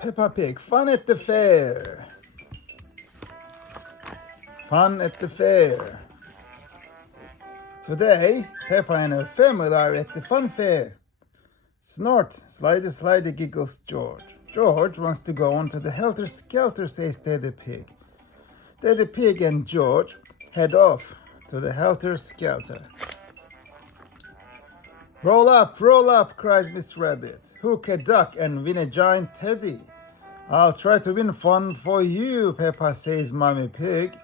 Peppa Pig, fun at the fair. Fun at the fair. Today, Peppa and her family are at the fun fair. Snort, slidey, slidey, giggles George. George wants to go on to the helter-skelter, says Daddy Pig. Daddy Pig and George head off to the helter-skelter. Roll up, cries Miss Rabbit. Hook a duck and win a giant teddy. I'll try to win fun for you, Peppa, says Mommy Pig.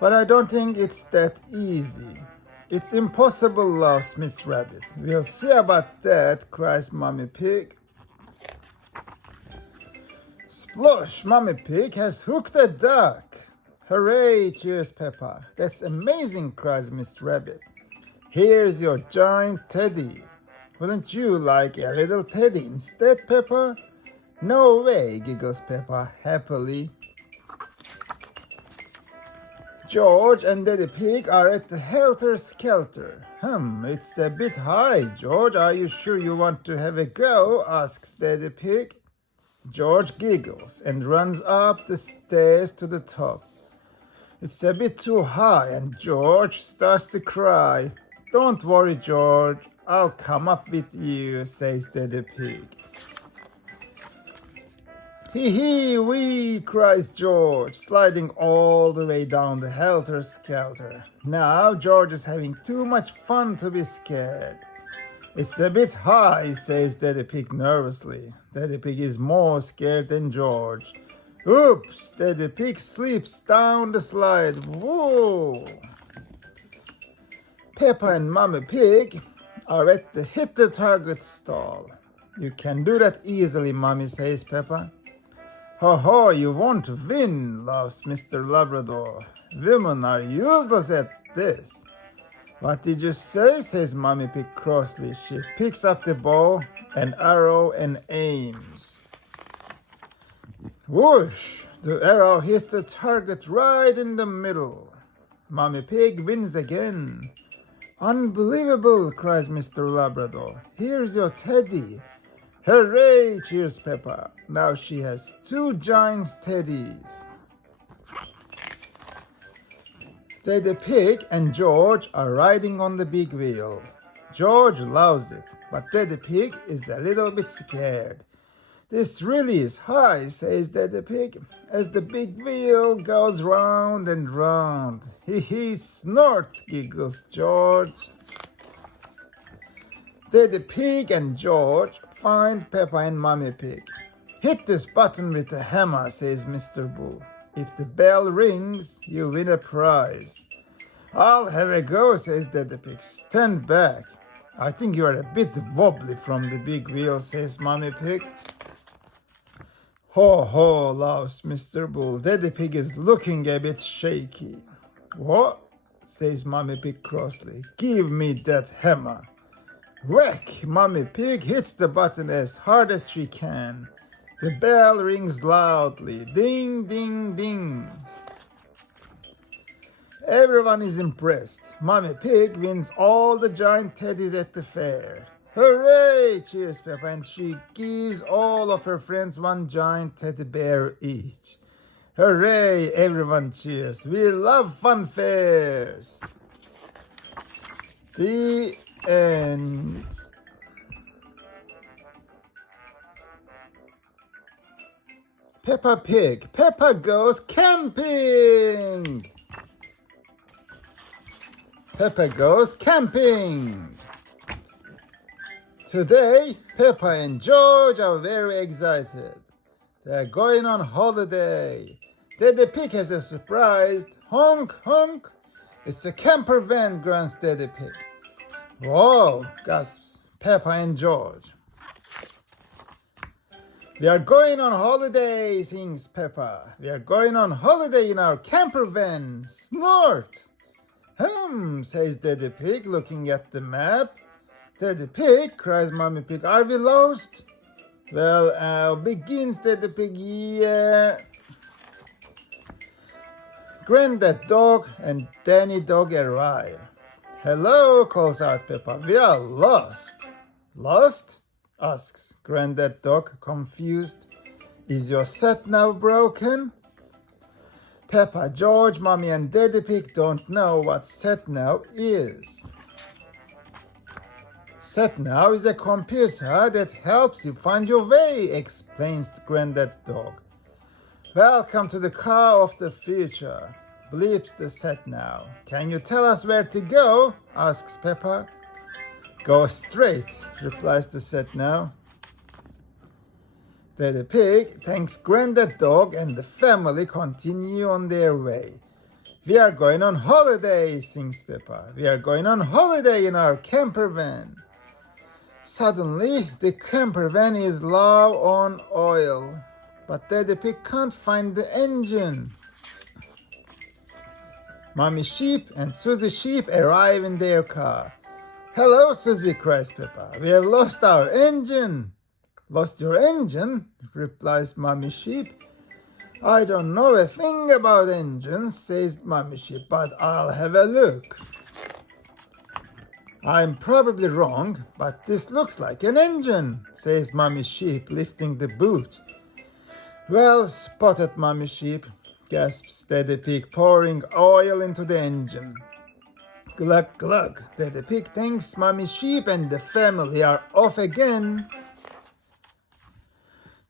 But I don't think it's that easy. It's impossible, laughs Miss Rabbit. We'll see about that, cries Mommy Pig. Splosh, Mommy Pig has hooked a duck. Hooray, cheers Peppa. That's amazing, cries Miss Rabbit. Here's your giant teddy. Wouldn't you like a little teddy instead, Peppa? No way, giggles Peppa happily. George and Daddy Pig are at the helter-skelter. It's a bit high, George. Are you sure you want to have a go? Asks Daddy Pig. George giggles and runs up the stairs to the top. It's a bit too high, and George starts to cry. Don't worry, George. I'll come up with you, says Daddy Pig. Hee wee, cries George, sliding all the way down the helter-skelter. Now George is having too much fun to be scared. It's a bit high, says Daddy Pig nervously. Daddy Pig is more scared than George. Oops, Daddy Pig slips down the slide. Whoa! Peppa and Mommy Pig are at the hit the target stall. You can do that easily, Mommy, says Peppa. Ho ho, you won't win, laughs Mr. Labrador. Women are useless at this. What did you say? Says Mommy Pig crossly. She picks up the bow and arrow and aims. Whoosh! The arrow hits the target right in the middle. Mommy Pig wins again. Unbelievable, cries Mr. Labrador. Here's your teddy. Hooray, cheers Peppa. Now she has 2 giant teddies. Daddy Pig and George are riding on the big wheel. George loves it, but Daddy Pig is a little bit scared. This really is high, says Daddy Pig, as the big wheel goes round and round. Hee snort, giggles George. Daddy Pig and George find Peppa and Mommy Pig. Hit this button with a hammer, says Mr. Bull. If the bell rings, you win a prize. I'll have a go, says Daddy Pig. Stand back. I think you are a bit wobbly from the big wheel, says Mommy Pig. Ho ho, laughs Mr. Bull. Daddy Pig is looking a bit shaky. What? Says Mommy Pig crossly. Give me that hammer. Whack! Mommy Pig hits the button as hard as she can. The bell rings loudly. Ding, ding, ding. Everyone is impressed. Mommy Pig wins all the giant teddies at the fair. Hooray! Cheers Peppa, and she gives all of her friends 1 giant teddy bear each. Hooray! Everyone cheers. We love fun fairs. The end. Peppa Pig. Peppa goes camping. Peppa goes camping. Today, Peppa and George are very excited. They're going on holiday. Daddy Pig has a surprise. Honk, honk. It's a camper van, grunts Daddy Pig. Whoa, gasps Peppa and George. We are going on holiday, sings Peppa. We are going on holiday in our camper van. Snort. Says Daddy Pig, looking at the map. Daddy Pig, cries Mommy Pig, are we lost? Well, begins Daddy Pig, yeah. Granddad Dog and Danny Dog arrive. Hello, calls out Peppa, we are lost. Lost? Asks Granddad Dog, confused. Is your set now broken? Peppa, George, Mommy, and Daddy Pig don't know what set now is. Set now is a computer that helps you find your way, explains the Granddad Dog. Welcome to the car of the future, bleeps the set now. Can you tell us where to go? Asks Peppa. Go straight, replies the set now. Daddy Pig thanks Granddad Dog and the family continue on their way. We are going on holiday, sings Peppa. We are going on holiday in our camper van. Suddenly, the camper van is low on oil, but Daddy Pig can't find the engine. Mommy Sheep and Susie Sheep arrive in their car. Hello, Susie, cries Peppa. We have lost our engine. Lost your engine? Replies Mommy Sheep. I don't know a thing about engines, says Mommy Sheep, but I'll have a look. I'm probably wrong, but this looks like an engine, says Mommy Sheep, lifting the boot. Well spotted, Mommy Sheep, gasps Daddy Pig, pouring oil into the engine. Glug, glug. Daddy Pig thanks Mommy Sheep and the family are off again.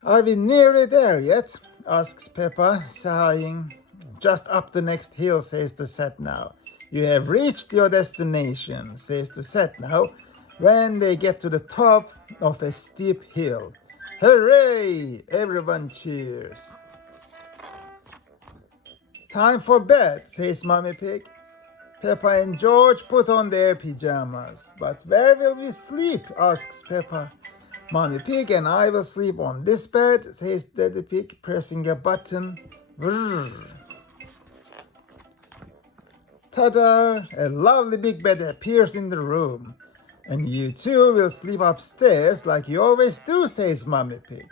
Are we nearly there yet? Asks Peppa, sighing. Just up the next hill, says the set now. You have reached your destination, says the set now, when they get to the top of a steep hill. Hooray! Everyone cheers. Time for bed, says Mommy Pig. Peppa and George put on their pajamas. But where will we sleep? Asks Peppa. Mommy Pig and I will sleep on this bed, says Daddy Pig, pressing a button. Brrr. Ta-da! A lovely big bed appears in the room. And you two will sleep upstairs like you always do, says Mommy Pig.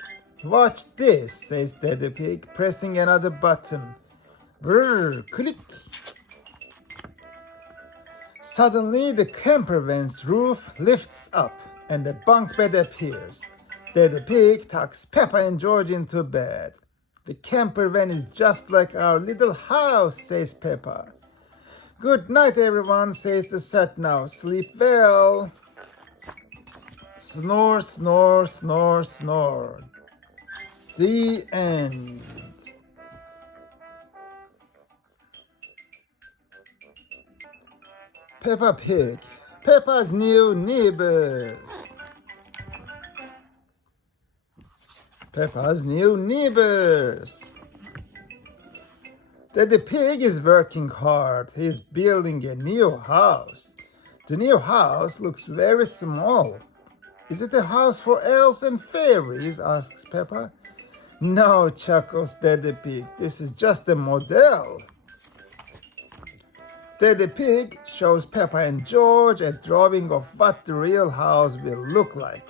Watch this, says Daddy Pig, pressing another button. Brrr, click. Suddenly, the camper van's roof lifts up and the bunk bed appears. Daddy Pig tucks Peppa and George into bed. The camper van is just like our little house, says Peppa. Good night, everyone, says the set now. Sleep well. Snore, snore, snore, snore. The end. Peppa Pig, Peppa's new neighbors. Peppa's new neighbors. Daddy Pig is working hard. He's building a new house. The new house looks very small. Is it a house for elves and fairies? Asks Peppa. No, chuckles Daddy Pig. This is just a model. Daddy Pig shows Peppa and George a drawing of what the real house will look like.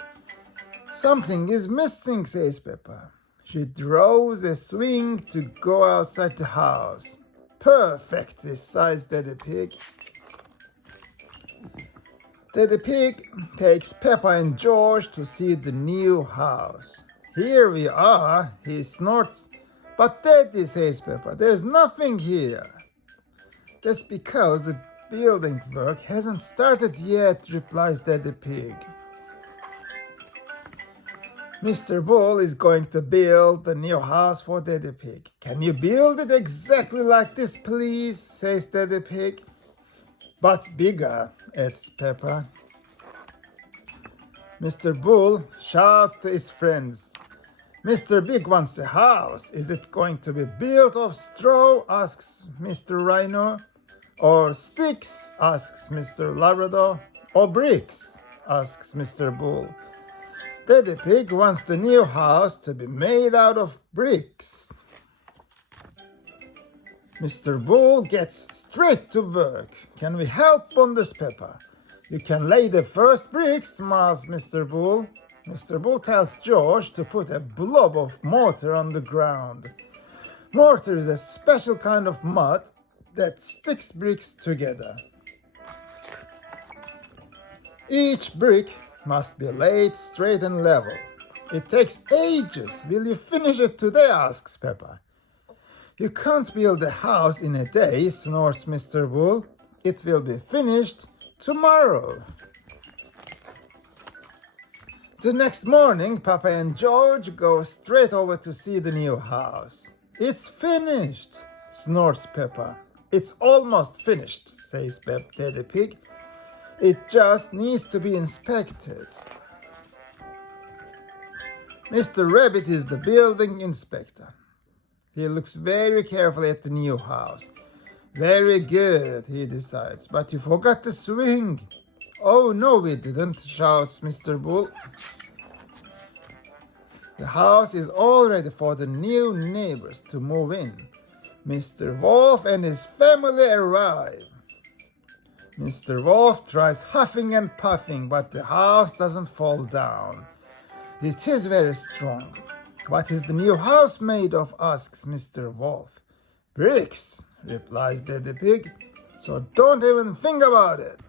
Something is missing, says Peppa. She draws a swing to go outside the house. Perfect, decides Daddy Pig. Daddy Pig takes Peppa and George to see the new house. Here we are, he snorts. But Daddy, says Peppa, there's nothing here. That's because the building work hasn't started yet, replies Daddy Pig. Mr. Bull is going to build the new house for Daddy Pig. Can you build it exactly like this, please? Says Daddy Pig. But bigger, adds Peppa. Mr. Bull shouts to his friends. Mr. Big wants a house. Is it going to be built of straw? Asks Mr. Rhino. Or sticks? Asks Mr. Labrador. Or bricks? Asks Mr. Bull. Daddy Pig wants the new house to be made out of bricks. Mr. Bull gets straight to work. Can we help? Wonders Peppa. You can lay the first bricks, smiles Mr. Bull. Mr. Bull tells George to put a blob of mortar on the ground. Mortar is a special kind of mud that sticks bricks together. Each brick must be laid straight and level. It takes ages. Will you finish it today? Asks Peppa. You can't build a house in a day, snorts Mr. Bull. It will be finished tomorrow. The next morning, Papa and George go straight over to see the new house. It's finished, snorts Peppa. It's almost finished, says Daddy Pig. It just needs to be inspected. Mr. Rabbit is the building inspector. He looks very carefully at the new house. Very good, he decides, but you forgot the swing. Oh, no, we didn't, shouts Mr. Bull. The house is all ready for the new neighbors to move in. Mr. Wolf and his family arrive. Mr. Wolf tries huffing and puffing, but the house doesn't fall down. It is very strong. What is the new house made of? Asks Mr. Wolf. Bricks, replies Daddy Pig. So don't even think about it.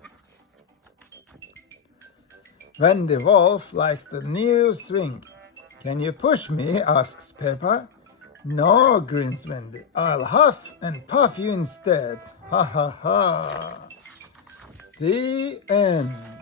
Wendy Wolf likes the new swing. Can you push me? Asks Peppa. No, grins Wendy. I'll huff and puff you instead. Ha ha ha. The end.